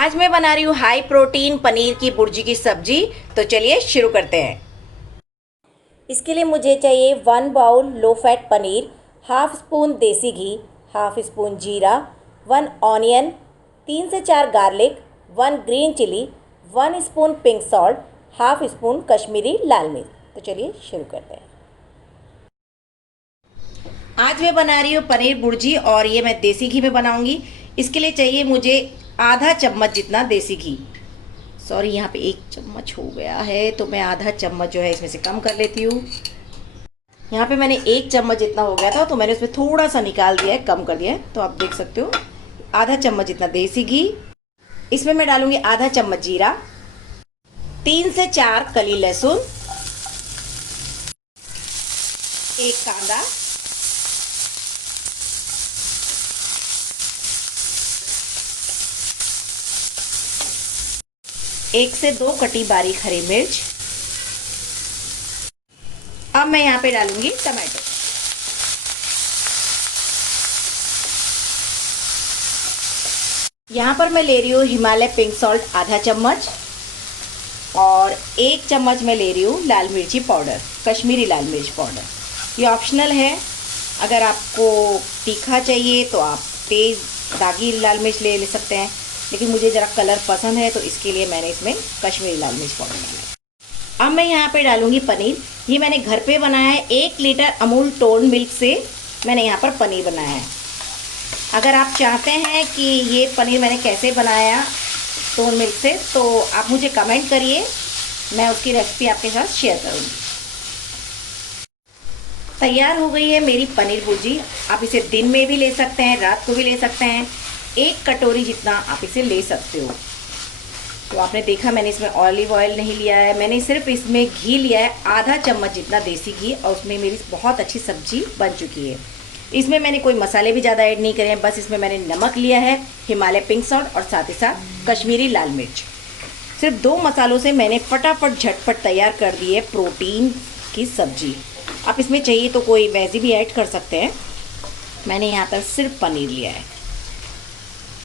आज मैं बना रही हूँ हाई प्रोटीन पनीर की भुर्जी की सब्जी। तो चलिए शुरू करते हैं। इसके लिए मुझे चाहिए 1 bowl low fat paneer, half spoon desi ghee, half spoon जीरा, 1 ऑनियन, 3 से 4 garlic, 1 green chilli, 1 spoon pink salt, half spoon Kashmiri लाल मिर्च। तो चलिए शुरू करते हैं। आज मैं बना रही हूँ पनीर भुर्जी और ये मैं देसी घी में बनाऊंगी। इसके लिए चाहिए मुझे आधा चम्मच जितना देसी घी। सॉरी, यहाँ पे 1 चम्मच हो गया है तो मैं आधा चम्मच जो है इसमें से कम कर लेती हूँ। यहाँ पे मैंने 1 चम्मच जितना हो गया था तो मैंने उसमें थोड़ा सा निकाल दिया है, कम कर दिया है। तो आप देख सकते हो आधा चम्मच जितना देसी घी। इसमें मैं डालूंगी आधा चम्मच जीरा, 3 से 4 कली लहसुन, 1 कांदा, एक से 2 कटी बारीक हरी मिर्च। अब मैं यहाँ पे डालूंगी टमाटो। यहाँ पर मैं ले रही हूँ हिमालय पिंक सॉल्ट आधा चम्मच और 1 चम्मच मैं ले रही हूँ लाल मिर्ची पाउडर, कश्मीरी लाल मिर्च पाउडर। ये ऑप्शनल है, अगर आपको तीखा चाहिए तो आप तेज़ दागी लाल मिर्च ले सकते हैं, लेकिन मुझे ज़रा कलर पसंद है तो इसके लिए मैंने इसमें कश्मीरी लाल मिर्च पाउडर डाला। अब मैं यहाँ पे डालूँगी पनीर। ये मैंने घर पे बनाया है, 1 लीटर अमूल टोन मिल्क से मैंने यहाँ पर पनीर बनाया है। अगर आप चाहते हैं कि ये पनीर मैंने कैसे बनाया टोन मिल्क से तो आप मुझे कमेंट करिए, मैं उसकी रेसिपी आपके साथ शेयर करूँगी। तैयार हो गई है मेरी पनीर भुर्जी। आप इसे दिन में भी ले सकते हैं, रात को भी ले सकते हैं। 1 कटोरी जितना आप इसे ले सकते हो। तो आपने देखा मैंने इसमें ऑलिव ऑयल नहीं लिया है, मैंने सिर्फ इसमें घी लिया है आधा चम्मच जितना देसी घी, और उसमें मेरी बहुत अच्छी सब्जी बन चुकी है। इसमें मैंने कोई मसाले भी ज़्यादा ऐड नहीं करे हैं, बस इसमें मैंने नमक लिया है, हिमालय पिंक सॉल्ट और साथ ही साथ कश्मीरी लाल मिर्च। सिर्फ 2 मसालों से मैंने फटाफट झटपट तैयार कर दी है प्रोटीन की सब्जी। आप इसमें चाहिए तो कोई वेजी भी ऐड कर सकते हैं। मैंने यहाँ पर सिर्फ पनीर लिया है।